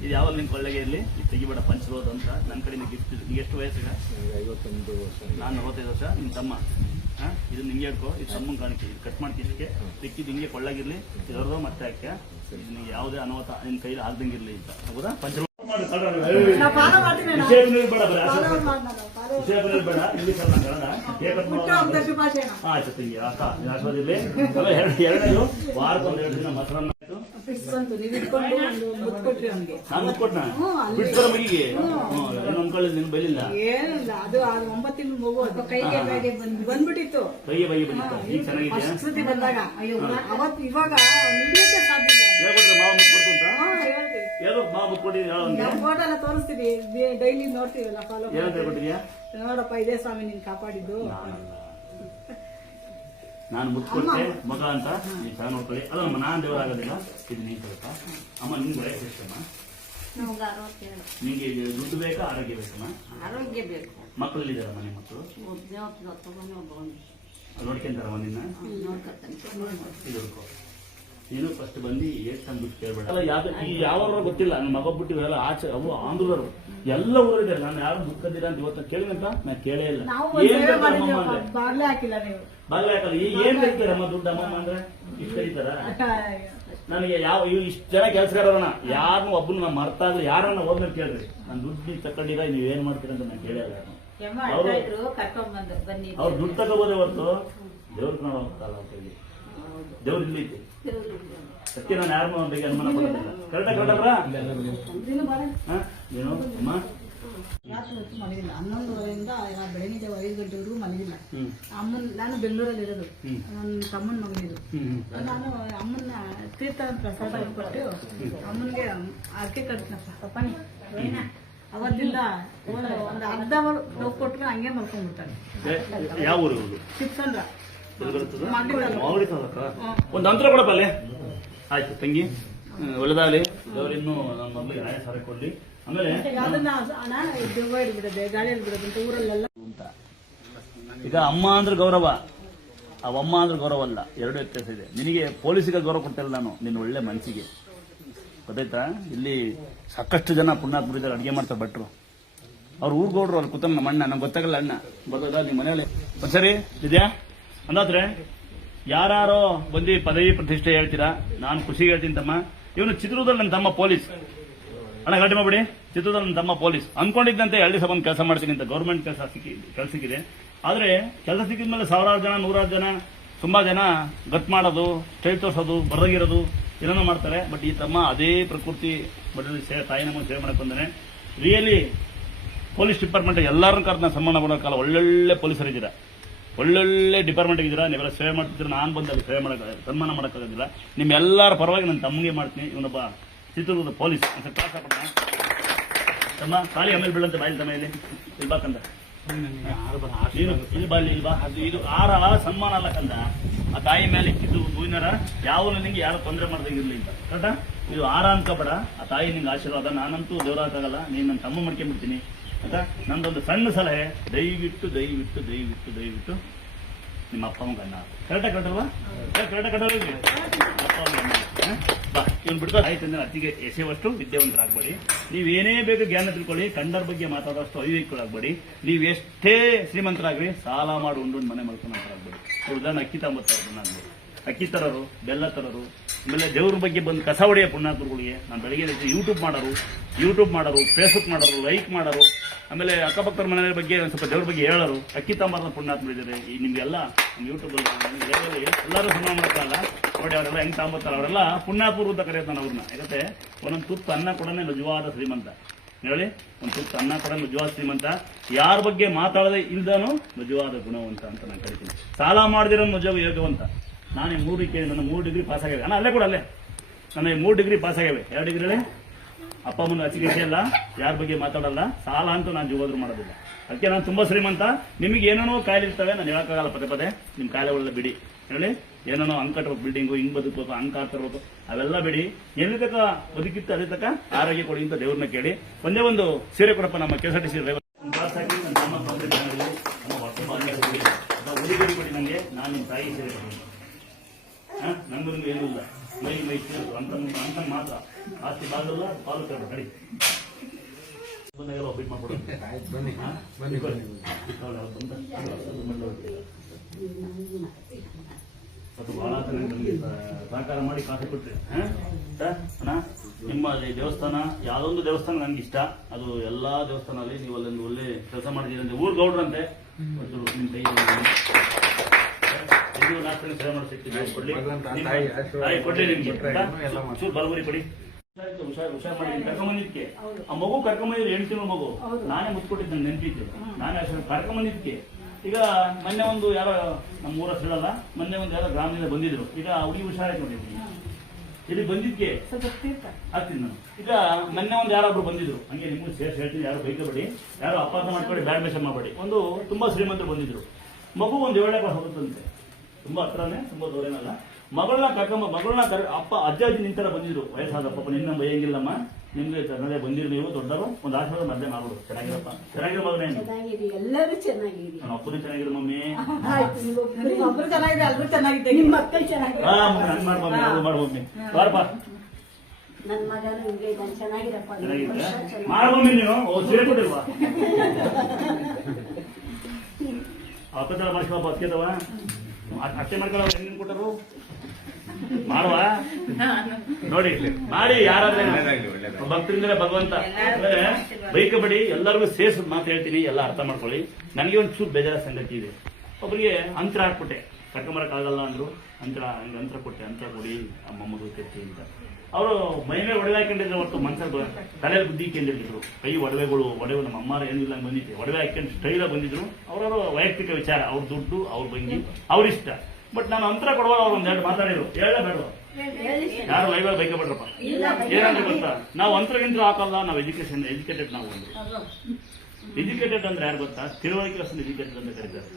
ಇದು ಯಾವಾಗ ನಿನ್ ಕೊಳ್ಳೆಗೆ ಇರ್ಲಿ, ಇದು ತೆಗಿಬೇಡ, ಪಂಚರೋದು ಅಂತ ನನ್ನ ಕಡೆ ಗಿಫ್ಟ್. ನಿಂಗೆ ಎಷ್ಟು ವಯಸ್ಸಿಗ? 51 ವರ್ಷ. ನಾನು 45 ವರ್ಷ. ನಿನ್ ತಮ್ಮ ಇದು ನಿಂಗೆ ಹೇಳ್ಕೊ, ಇದು ತಮ್ಮನ್ ಕಾಣಿಕೆ, ಇದು ಕಟ್ ಮಾಡ್ತಿ, ಇದಕ್ಕೆ ತೆಕ್ಕಿದ್ದು ಹಿಂಗೆ ಕೊಳ್ಳಾಗಿರ್ಲಿ, ಇದರದು ಮತ್ತೆ ಹಾಕ್ಯ, ನಿಮ್ಗೆ ಯಾವುದೇ ಅನಾಹುತ ನಿನ್ ಕೈಲಿ ಆಗ್ದಂಗಿರ್ಲಿ ಅಂತ. ಹೌದಾ? ಪಂಚರೋಧ ಬೇಡ, ವಿಷಯ ಬೇಡ, ಇಂಗ್ಲೀಷ್ ಅಲ್ಲ ಕನ್ನಡ. ಆಯ್ತು ತಂಗಿ ಅಕ್ಕ ಆಶೀರ್ವಾದಿರ್ಲಿ. ಆಮೇಲೆ ಎರಡನೇದು ವಾರಕ್ಕೊಂದು 2 ದಿನ ಮೊಸರನ್ನ ಆಯ್ತು ನಾನು ಮುಟ್ಕೊಟ್ನ ಬಿಡ್ತಾರ ಮಗಿಗೆ ಏನು ಅನ್ಕೊಳ್ಳಿ ನೀನು ಬೈಲಿಲ್ಲ ಏನಿಲ್ಲ ಅದು 9 ತಿಂಗಳು ಮಗು ಅದು ಕೈಗೆ ಬ್ಯಾಗೆ ಬಂದ್ಬಿಟ್ಟಿತ್ತು. ಕೈಗೆ ಬೈಗೆ ಬಂದಿತ್ತು. ಈಗ ಚೆನ್ನಾಗಿದೆಯಾ? ಸತಿ ಬಂದಾಗ ಅವತ್ತು ಇವಾಗ ನಿಲ್ಲಕ್ಕೆ ಸಾಧ್ಯ ಇಲ್ಲ. ಹೇಳ್ಕೊಟ್ರೆ ಮಾವ ಮುಟ್ಕೊಡ್ತು ಅಂತ ಹೇಳ್ತೀವಿ ಏನೋ ಮಾವ ಮುಟ್ಕೊಟ್ಟಿದ್ದೀನಿ ಹೇಳೋ ಅವ್ನಿಗೆ. ನಾವು ಫೋಟೋ ಎಲ್ಲ ತೋರಿಸ್ತೀವಿ, ಡೈಲಿ ನೋಡ್ತೀವಲ್ಲ, ಫಾಲೋ ಏನಂತ ಹೇಳ್ಕೊಟ್ಟಿದ್ಯಾ? ನೋಡಪ್ಪ ಇದೇ ಸ್ವಾಮಿ ನೀನ್ ಕಾಪಾಡಿದ್ದು. ನಾನು ಮುಟ್ಕೊಟ್ಟೆ ಮಗ ಅಂತ ನೀವು ಚೆನ್ನಾಗಿ ನೋಡ್ಕೊಳ್ಳಿ. ಅದಮ್ಮ ನಾನ್ ದೇವರಾಗೋದಿಲ್ಲ, ಇದು ನೀನ್ ಸ್ವಲ್ಪ. ಅಮ್ಮ ನಿಮ್ಗೆ ವಯಸ್ಸು ಎಷ್ಟಮ್ಮ? ನಿಂಗೆ ದುಡ್ಡು ಬೇಕಾ ಆರೋಗ್ಯ ಬೇಕಮ್ಮ? ಆರೋಗ್ಯ ಬೇಕು. ಮಕ್ಕಳಲ್ಲಿದ್ದಾರ ಮನೆ ಮಕ್ಕಳು ನೋಡ್ಕೊಂತಾರಮ್ಮ ನಿನ್ನ ಇದು ನೀನು ಫಸ್ಟ್ ಬಂದು ಎಷ್ಟು ಅಂದ್ಬಿಟ್ಟು ಕೇಳ್ಬೇಡ. ಅಲ್ಲ ಯಾವ ಗೊತ್ತಿಲ್ಲ, ನನ್ನ ಮಗ ಬಿಟ್ಟು ಇವೆಲ್ಲ ಆಚೆ ಅವು ಆಂಧ್ರದವರು ಎಲ್ಲ ಊರಿದ್ದಾರೆ. ನಾನು ಯಾರು ದುಃಖದಿಲ್ಲ ಅಂತ ಇವತ್ತು ಕೇಳಿದಂತ ನಾನು ಕೇಳೇ ಇಲ್ಲ. ಬಾಗ್ಲೇ ಹಾಕಿಲ್ಲ ನೀವು. ಬಾಗ್ಲ ಯಾಕಲ್ಲ ಏನ್ ಕರೀತಾರಮ್ಮ ದುಡ್ಡು ಅಮ್ಮಮ್ಮ ಅಂದ್ರೆ ಇಷ್ಟು ಕರೀತಾರ? ನನಗೆ ಇಷ್ಟು ಜನ ಕೆಲಸಗಾರನ ಯಾರನ್ನು ಒಬ್ಬನು ನಾ ಮರ್ತಾಗ್ಲಿ ಯಾರನ್ನ ಹೋದ್ಮೇಲೆ ಕೇಳ್ರಿ, ನಾನು ದುಡ್ಡು ತಕೊಂಡಿರ ನೀವು ಏನ್ ಮಾಡ್ತೀರ ಅಂತ ನಾನು ಕೇಳೇ ಇಲ್ಲ. ಅವ್ರು ದುಡ್ಡು ತಗೋಬೋದೇ ಹೊರತು ದೇವ್ರ ಕಾಣೋಲ್ಲ. ದೇವ್ರ ಇಲ್ಲಿ ಐತಿ ಸತ್ಯ. ನಾನು ಯಾರನ್ನೂ ಬಗ್ಗೆ ಅನುಮಾನ ಪಡೋದಿಲ್ಲ. ಕರೆಕ್ಟಾಗಿ ಕರೆಕ್ಟಲ್ರ ಏನು ಅಮ್ಮ? ರಾತ್ರಿ ಹೊತ್ತು ಮಲಗಿಲ್ಲ. 11:30ಯಿಂದ ಬೆಳಗ್ಗೆ 5 ಗಂಟೆವರೆಗೂ ಮಲಗಿಲ್ಲ. ನಾನು ಬೆಂಗಳೂರಲ್ಲಿ ಇರೋದು, ನನ್ನ ತಮ್ಮನ ಮಗನಿದು. ನಾನು ಅಮ್ಮನ ತೀರ್ಥ ಪ್ರಸಾದ ಕೊಟ್ಟು ಅಮ್ಮನಿಗೆ ಅರ್ಕೆ ಕಟ್ನಪ್ಪ ಪಪ್ಪನಿ ಅವತ್ತಿಂದ ಒಂದು ಅರ್ಧ ಡೋಪ್ ಕೊಟ್ಟು ಹಂಗೆ ಮಲ್ಕೊಂಡ್ಬಿಡ್ತಾನೆ. ಯಾವ ಊರು? ಚಿಕ್ಕಸಂದ್ರ. ಒಂದು ಅಂತರ ಕೊಡಪ್ಪ ಅಲ್ಲೇ. ಆಯ್ತು ತಂಗಿ, ಒಳ್ಳೆದಾಗಲಿ. ದೇವರಿನ್ನೂ ನಮ್ಮ ಮಗಳಿಗೆ ನ್ಯಾಯ ಸಾರ ಕೊಡ್ಲಿ. ಆಮೇಲೆ ಅದನ್ನ ಹಣ ದೆವ್ವ ಹಿಡ್ಬಿಡೋದೆ, ಗಾಳಿ ಹಿಡ್ಬಿಡೋದು ಅಂತ ಊರಲ್ಲೆಲ್ಲ ಅಂತ. ಈಗ ಅಮ್ಮ ಅಂದ್ರೆ ಗೌರವ, ಅವಮ್ಮ ಅಂದ್ರೆ ಗೌರವ ಅಲ್ಲ, ಎರಡು ವ್ಯತ್ಯಾಸ ಇದೆ. ನಿನಗೆ ಪೊಲೀಸಿಗೆ ಗೌರವ ಕೊಡ್ತಿಲ್ಲ ನಾನು, ನಿನ್ನ ಒಳ್ಳೆ ಮನಸ್ಸಿಗೆ ಗೊತ್ತಾಯ್ತಾ? ಇಲ್ಲಿ ಸಾಕಷ್ಟು ಜನ ಪುಣ್ಯಾತ್ಮರಿದ್ದಾರೆ, ಅಡುಗೆ ಮಾಡ್ತಾರೆ ಭಟ್ರು. ಅವ್ರು ಊರ್ಗೌಡ್ರು, ಅಲ್ಲಿ ಕೂತ ನಮ್ಮ ಅಣ್ಣ, ನಂಗೆ ಗೊತ್ತಾಗಲ್ಲ ಅಣ್ಣ ಗೊತ್ತಾಗ ನಿಮ್ಮ ಮನೆಯಲ್ಲಿ ಒಂದ್ಸರಿ ಇದೆಯಾ ಅಂದಾದ್ರೆ ಯಾರೋ ಬಂದು ಪದವಿ ಪ್ರತಿಷ್ಠೆ ಹೇಳ್ತೀರಾ, ನಾನು ಖುಷಿಗೆ ಹೇಳ್ತೀನಿ ತಮ್ಮ. ಇವನು ಚಿತ್ರದುರ್ಗದಲ್ಲಿ ನನ್ನ ತಮ್ಮ ಪೊಲೀಸ್ ಅಣ್ಣ, ಗಟ್ಟಿ ಮಾಡ್ಬಿಡಿ. ಚಿತ್ರದುರ್ಗದಲ್ಲಿ ನನ್ನ ತಮ್ಮ ಪೊಲೀಸ್ ಅನ್ಕೊಂಡಿದ್ದಂತೆ 2 ದಿವಸ ಬಂದು ಕೆಲಸ ಮಾಡ್ತೀನಿ ಅಂತ ಗೌರ್ಮೆಂಟ್ ಕೆಲಸ ಸಿಕ್ಕಿದೆ. ಆದ್ರೆ ಕೆಲಸ ಸಿಕ್ಕಿದ್ಮೇಲೆ 1000 ಜನ 100 ಜನ ತುಂಬಾ ಜನ ಗತ್ ಮಾಡೋದು, ಸ್ಟೈಲ್ ತೋರಿಸೋದು, ಬರಗಿರೋದು ಏನೇನೋ ಮಾಡ್ತಾರೆ. ಬಟ್ ಈ ತಮ್ಮ ಅದೇ ಪ್ರಕೃತಿ ಬಡಲಿ ತಾಯಿ ನಮ್ಮನ್ನು ಸೇವೆ ಮಾಡಕ್ ಬಂದಾನೆ. ರಿಯಲಿ ಪೊಲೀಸ್ ಡಿಪಾರ್ಟ್ಮೆಂಟ್ ಎಲ್ಲರನ್ನ ಕರೆದು ನಾನು ಸನ್ಮಾನ ಮಾಡೋಕ್ಕಲ್ಲ. ಒಳ್ಳೊಳ್ಳೆ ಪೊಲೀಸರಿದ್ದೀರಾ, ಒಳ್ಳೊಳ್ಳೆ ಡಿಪಾರ್ಟ್ಮೆಂಟ್ ಇದ್ದೀರಾ, ನೀವೆಲ್ಲ ಸೇವೆ ಮಾಡ್ತಿದ್ರೆ ನಾನು ಬಂದಲ್ಲಿ ಸೇವೆ ಸನ್ಮಾನ ಮಾಡೋಕ್ಕಾಗೋದಿಲ್ಲ. ನಿಮ್ಮೆಲ್ಲರ ಪರವಾಗಿ ನಾನು ತಮ್ಮಗೆ ಮಾಡ್ತೀನಿ. ಇವನೊಬ್ಬ ಚಿತ್ರದುರ್ಗದ ಪೊಲೀಸ್ ಅಂತ ಕ್ಲಾಸ್ ಹಾಕೋಣ ತಮ್ಮ. ಖಾಲಿ ಆಮೇಲೆ ಬೀಳಂತ ಬಾಯಿಲ್ ತಮ್ಮ ಇಲ್ಲಿ ಇಲ್ಬಾಕಂದ ಇಲ್ಲಿ ಬಾಲಿ ಇಲ್ಬಾ. ಅದು ಇದು ಆರ ಸನ್ಮಾನ ಅಲ್ಲ ಕಂದ. ಆ ತಾಯಿ ಮೇಲೆ ಇಕ್ಕಿದ್ದು ಹೂವಿನರ ಯಾವ ನಿಂಗೆ ಯಾರು ತೊಂದರೆ ಮಾಡ್ದಂಗಿರ್ಲಿ ಅಂತ ಕರೆಕ್ಟಾ? ಇದು ಆರ ಅನ್ಕೋಬೇಡ. ಆ ತಾಯಿ ನಿಂಗೆ ಆಶೀರ್ವಾದ. ನಾನಂತೂ ದೇವರಾಗಲ್ಲ, ನೀನು ನನ್ನ ತಮ್ಮ ಮಾಡ್ಕೊಂಡ್ಬಿಡ್ತೀನಿ ಆಯ್ತಾ? ನಂದೊಂದು ಸಣ್ಣ ಸಲಹೆ, ದಯವಿಟ್ಟು ದಯವಿಟ್ಟು ದಯವಿಟ್ಟು ದಯವಿಟ್ಟು ನಿಮ್ಮ ಅಪ್ಪ ಅಮ್ಮ ಅಣ್ಣ ಕರೆಕ್ಟಾಗಿ ಕಟ್ಟಲ್ವಾ? ಕರೆಕ್ಟಾಗಿ ಕಟ್ಟೋರಿಗೆ ಅಪ್ಪ ಅಮ್ಮ ಬಾ ಇವ್ನು ಬಿಡ್ತಾರೆ ಆಯ್ತು ಅಂದ್ರೆ ಅತಿಗೆ ಎಸೆಯುವಷ್ಟು ವಿದ್ಯಾವಂತರಾಗಬೇಡಿ. ನೀವೇನೇ ಬೇಕು ಜ್ಞಾನ ತಿಳ್ಕೊಳ್ಳಿ. ಕಂಡರ ಬಗ್ಗೆ ಮಾತಾಡೋಷ್ಟು ಅವಿವೇಕಗಳಾಗಬೇಡಿ. ನೀವು ಎಷ್ಟೇ ಶ್ರೀಮಂತರಾಗ್ರಿ, ಸಾಲ ಮಾಡಿ ಉಂಡು ಮನೆ ಮಾಡ್ಕೊಂಡಾಗಬೇಡಿ. ಉದಾಹರಣೆ ಅಕ್ಕಿ ತಾಂಬತ್ತಾಗ್ಬೋದು, ಅಕ್ಕಿ ತರೋರು, ಬೆಲ್ಲ ತರೋರು, ಆಮೇಲೆ ದೇವ್ರ ಬಗ್ಗೆ ಬಂದು ಕಸ ಹೊಡೆಯ ಪುಣ್ಯಾತ್ಮಗಳಿಗೆ ನಾನು ಬೆಳಗ್ಗೆ ಯೂಟ್ಯೂಬ್ ಮಾಡೋರು, ಫೇಸ್ಬುಕ್ ಮಾಡೋರು, ಲೈಕ್ ಮಾಡೋರು, ಆಮೇಲೆ ಅಕ್ಕಪಕ್ಕರ ಮನೆಯ ಬಗ್ಗೆ ಒಂದು ಸ್ವಲ್ಪ ದೇವ್ರ ಬಗ್ಗೆ ಹೇಳೋರು, ಅಕ್ಕಿ ತಾಂಬಾರದ ಪುಣ್ಯಾತ್ಮರಿದ್ದಾರೆ. ಈ ನಿಮ್ಗೆಲ್ಲ ಯೂಟ್ಯೂಬಲ್ಲಿ ಎಲ್ಲರೂ ಸನ್ಮಾನ ಮಾಡೋಕ್ಕಲ್ಲ ನೋಡಿ. ಅವರೆಲ್ಲ ಹೆಂಗ್ ತಾಂಬತ್ತಾರ, ಅವರೆಲ್ಲ ಪುಣ್ಯಾತ್ಮರು ಅಂತ ಕರೆಯೋದು ನಾನು ಅವ್ರನ್ನ. ಯಾಕಂದ್ರೆ ಒಂದೊಂದು ತುತ್ತು ಅನ್ನ ಕೊಡೋನೆ ನಿಜವಾದ ಶ್ರೀಮಂತ. ಹೇಳಿ, ಒಂದು ತುತ್ತು ಅನ್ನ ಕೊಡೋ ನಿಜವಾದ ಶ್ರೀಮಂತ. ಯಾರ ಬಗ್ಗೆ ಮಾತಾಡದೆ ಇಲ್ದಾನು ನಿಜವಾದ ಗುಣವಂತ ಅಂತ ನಾನು ಕರಿತೀನಿ. ಸಾಲ ಮಾಡದಿರೋ ನಿಜವಾಗ ಯೋಗ್ಯವಂತ. ನಾನು 3 ಕೇಳಿ ನನ್ನ 3 ಡಿಗ್ರಿ ಪಾಸ್ ಆಗಿವೆ. ಅಲ್ಲೇ ಕೂಡ ಅಲ್ಲೇ ನನಗೆ 3 ಡಿಗ್ರಿ ಪಾಸ್ ಆಗಿವೆ. 2 ಡಿಗ್ರಿ ಅಪ್ಪ ಅಮ್ಮನ ಅಚ್ಚಿಗೆ ಇಲ್ಲ, ಯಾರ ಬಗ್ಗೆ ಮಾತಾಡಲ್ಲ, ಸಾಲ ಅಂತೂ ನಾನು ಜೀವಾದ್ರು ಮಾಡೋದಿಲ್ಲ. ಅದಕ್ಕೆ ನಾನು ತುಂಬಾ ಶ್ರೀಮಂತ. ನಿಮಗೆ ಏನೇನೋ ಕಾಯಿಲೆ ಇರ್ತವೆ, ನಾನು ಹೇಳಕ್ಕಾಗಲ್ಲ ಪದೇ ಪದೇ. ನಿಮ್ಮ ಕಾಯಿಲೆಗಳೆಲ್ಲ ಬಿಡಿ. ಹೇಳಿ, ಏನೇನೋ ಹಂಗ್ ಕಟ್ಟಬೇಕು, ಬಿಲ್ಡಿಂಗು ಹಿಂಗ್ ಬದುಕಬೇಕು, ಹಂಗ್ ಕಾಡ್ತಿರ್ಬೇಕು, ಅವೆಲ್ಲ ಬಿಡಿ. ಎಲ್ಲಿ ತಕ ಬದುಕಿತ್ತು ಅದೇ ತಕ ಆರೋಗ್ಯ ಕೊಡಿ ಅಂತ ದೇವ್ರನ್ನ ಕೇಳಿ. ಒಂದೇ ಒಂದು ಸೀರೆ ಕೊಡಪ್ಪ ನಮ್ಮ KSRTC ಡ್ರೈವರ್ ಹುಡುಗರಿ ಕೊಡಿ ನನಗೆ. ನಾನು ನಿಮ್ಮ ತಾಯಿ ಸೀರೆ ಕೊಡಿ. ನಂದು ಏನೂ ಇಲ್ಲ, ಮೈ ಅಂತ ಮಾತ್ರ. ಆಸ್ತಿ ಬಾಗಲ್ಲ, ಪಾಲು ತರಬೇಕು ಕಡಿ ಒಬ್ಬಿಟ್ಟು ಮಾಡ್ಕೊಡೋದು. ಅದು ಬಹಳ ನಮಗೆ ಸಹಕಾರ ಮಾಡಿ ಕಾಫಿ ಕೊಟ್ರಿ ಅಣ್ಣ. ನಿಮ್ಮ ದೇವಸ್ಥಾನ ಯಾವುದೊಂದು ದೇವಸ್ಥಾನ ನನ್ಗೆ ಇಷ್ಟ. ಅದು ಎಲ್ಲಾ ದೇವಸ್ಥಾನದಲ್ಲಿ ನೀವು ಅಲ್ಲೊಂದು ಒಳ್ಳೆ ಕೆಲಸ ಮಾಡಿದ್ದೀರಂತೆ. ಊರ್ ಗೌಡ್ರಂತೆ ಒಂದು ನಿಮ್ಮ ಕೈ ಇದು ನಾಲ್ಕು ಸೇವೆ ಮಾಡೋ ಶಕ್ತಿ ದೇವ್ರು ಕೊಡ್ಲಿ. ತಾಯಿ ಕೊಡ್ಲಿ ನಿಮ್ಗೆ. ಚೂರು ಬಲಗುರಿ ಕೊಡಿ. ಹುಷಾರ್ ಮಾಡಿ ಕರ್ಕೊಂಬಂದಿದ್ಕೆ ಆ ಮಗು ಕರ್ಕೊಂಬಂದಿದ್ರು 8 ತಿಂಗಳ ಮಗು ನಾನೇ ಮುತ್ಕೊಟ್ಟಿದ್ದೆ ನೆನಪಿದ್ದೆ. ನಾನೇ ಕರ್ಕೊಂಬಂದಿದ್ಕೆ ಈಗ ಮೊನ್ನೆ ಒಂದು ಯಾರೋ ನಮ್ಮ ಊರ ಹೇಳಲ್ಲ, ಮೊನ್ನೆ ಒಂದು ಯಾರೋ ಗ್ರಾಮದಿಂದ ಬಂದಿದ್ರು. ಈಗ ಹುಡುಗಿ ಹುಷಾರಾಗಿ ನೋಡಿದ್ವಿ. ಇಲ್ಲಿ ಬಂದಿದ್ಕೆ ಆಗ್ತೀನಿ ನಾನು. ಈಗ ಮೊನ್ನೆ ಒಂದು ಯಾರೊಬ್ರು ಬಂದಿದ್ರು, ಹಂಗೆ ನಿಮ್ಗೂ ಸೇರ್ಸಿ ಹೇಳ್ತೀನಿ, ಯಾರು ಬೈಕಬೇಡಿ, ಯಾರು ಅಪಾರ್ಥ ಮಾಡ್ಕೊಳ್ಳಿ, ಬ್ಯಾಡ್ ಮೆಸೇಜ್ ಮಾಡಬೇಡಿ. ಒಂದು ತುಂಬಾ ಶ್ರೀಮಂತರು ಬಂದಿದ್ರು. ಮಗು ಒಂದು 7ನೇ ಕ್ಲಾಸ್ ಹೋಗುತ್ತಂತೆ, ತುಂಬಾ ಹತ್ರನೇ, ತುಂಬಾ ದೂರೇನಲ್ಲ. ಮಗಳನ್ನ ಅಪ್ಪ ಅಜ್ಜ ಅಜ್ಜಿ ನಿಂತರ ಬಂದಿದ್ರು. ವಯಸ್ಸಾದ ಪಾಪ ನಿನ್ನ ಬೈಯಂಗಿಲ್ಲಮ್ಮ, ನಿಮ್ಗೆ ಚೆನ್ನಾಗಿ ಬಂದಿರು, ನೀವು ದೊಡ್ಡವರು ಒಂದು ಆಶೀರ್ವಾದ ಮದ್ದೆ ಮಾಡ್ಬಿಡು. ಚೆನ್ನಾಗಿರಪ್ಪ, ಚೆನ್ನಾಗಿರೋ ಮಗನೇ, ಎಲ್ಲರೂ ಚೆನ್ನಾಗಿರಿ. ನನ್ನ ಅಪ್ಪನೂ ಚೆನ್ನಾಗಿರೋ ಮಮ್ಮಿ, ಒಬ್ರು ಚೆನ್ನಾಗಿದೆ, ಎಲ್ಲರೂ ಚೆನ್ನಾಗಿದೆ, ನಿಮ್ಮ ಮಕ್ಕಳು ಚೆನ್ನಾಗಿದೆ. ಹಂಗ್ ಮಾಡ್ಬಮ್ಮಿ, ಅದು ಮಾಡ್ಬಮ್ಮಿ, ಬಾರಪ್ಪ ನನ್ನ ಮಗನು ಹಿಂಗೆ ಇದ್ದಾನೆ, ಚೆನ್ನಾಗಿರಪ್ಪ. ಚೆನ್ನಾಗಿದೆ ಮಾಡ್ಬಮ್ಮಿ. ನೀವು ಸೀರೆ ಕೊಟ್ಟಿಲ್ವಾ? ಅಪ್ಪತರ ಮಾಡ್ಕೊಳಪ್ಪ, ಅಕ್ಕದವ ಅಷ್ಟೇ ಮಾಡ್ಕೊಳ್ಳೋ. ಹೆಂಗ್ ಕೊಟ್ಟರು ಮಾಡುವ ನೋಡಿ, ಮಾಡಿ. ಯಾರಾದ್ರೆ ಭಕ್ತರಿಂದಲೇ ಭಗವಂತ. ಅಂದ್ರೆ ಬೈಕಬೇಡಿ, ಎಲ್ಲರಿಗೂ ಸೇರ್ಸ್ ಮಾತು ಹೇಳ್ತೀನಿ, ಎಲ್ಲ ಅರ್ಥ ಮಾಡ್ಕೊಳ್ಳಿ. ನನಗೆ ಒಂದು ಚೂರು ಬೇಜಾರ ಸಂಗತಿ ಇದೆ. ಒಬ್ಬರಿಗೆ ಅಂತರ ಹಾಕ್ಬಿಟ್ಟೆ, ಕರ್ಕೊಂಬರಕ್ಕಾಗಲ್ಲ ಅಂದ್ರು. ಅಂತರ ಕೊಟ್ಟೆ, ಅಂತರ ಕೊಡಿ ಅಮ್ಮಮ್ಮದು ಕೆತ್ತಿ ಅಂತ. ಅವರು ಮೈ ಮೇಲೆ ಒಡವೆ ಹಾಕೊಂಡಿದ್ರು, ಹೊರತು ಮನ್ಸಲ್ಲಿ ತಲೆಯಲ್ಲಿ ಬುದ್ಧಿ ಕೇಂದ್ರಿದ್ರು. ಕೈ ಒಡವೆ ನಮ್ಮ ಅಮ್ಮಾರ ಏನಿಲ್ಲ ಬಂದಿದ್ದೆ, ಒಡವೆ ಹಾಕೊಂಡು ಸ್ಟೈಲಾಗಿ ಬಂದಿದ್ರು. ಅವರವರು ವೈಯಕ್ತಿಕ ವಿಚಾರ, ಅವ್ರ ದುಡ್ಡು, ಅವ್ರ ಭಂಗಿ, ಅವ್ರಿಷ್ಟ. ಬಟ್ ನಾನು ಅಂತರ ಕೊಡುವಾಗ ಅವ್ರು ಒಂದೆರಡು ಮಾತಾಡಿದ್ರು, ಹೇಳಲೇ ಬೇಡ, ಯಾರು ಲೈವ್ ಆಗಿ ಬೈಕಬೇಡ್ರಪ್ಪ. ಏನಂದ್ರೆ ಗೊತ್ತಾ, ನಾವು ಅಂತರಗಿಂತ ಹಾಕಲ್ಲ, ನಾವು ಎಜುಕೇಟೆಡ್. ನಾವು ಎಜುಕೇಟೆಡ್ ಅಂದ್ರೆ ಯಾರು ಗೊತ್ತಾ, ತಿಳುವಳಿಕೆ ಎಜುಕೇಟೆಡ್ ಅಂತ ಕರೀತಾರೆ.